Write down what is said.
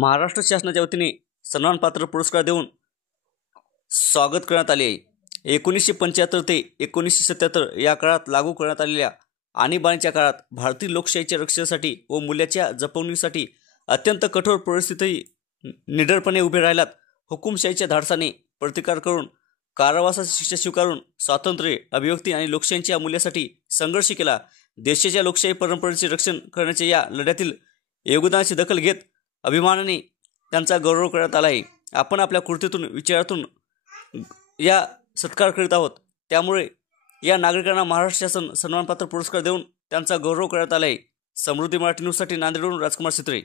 महाराष्ट्र शासनाच्या वतीने सन्मानपात्र पुरस्कार देऊन स्वागत करण्यात आले आहे। 1975 ते 1977 या काळात लागू करण्यात आलेल्या आणीबाणीच्या काळात भारतीय लोकशाहीच्या रक्षणासाठी व मूल्याच्या जपवणुकीसाठी अत्यंत कठोर परिस्थितीतही निडरपणे उभे राहिलात। हुकुमशाहीच्या धाडसाने प्रतिकार करून कारावासाची शिक्षा स्वीकारून स्वातंत्र्य, अभिव्यक्ती आणि लोकशाहीच्या मूल्यासाठी संघर्ष केला। देशाच्या लोकशाही परंपरेचे रक्षण करण्याच्या या लढ्यातील योगदानाची दखल घेत अभिमानाने त्यांचा गौरव करण्यात आला आहे। आपण आपल्या कृतीतून विचारातून या सत्कार करीत आहोत, त्यामुळे या नागरिकांना महाराष्ट्र शासन सन्मानपात्र पुरस्कार देऊन त्यांचा गौरव करण्यात आला आहे। समृद्धी मराठी न्यूजसाठी नांदेडहून राजकुमार सित्रे।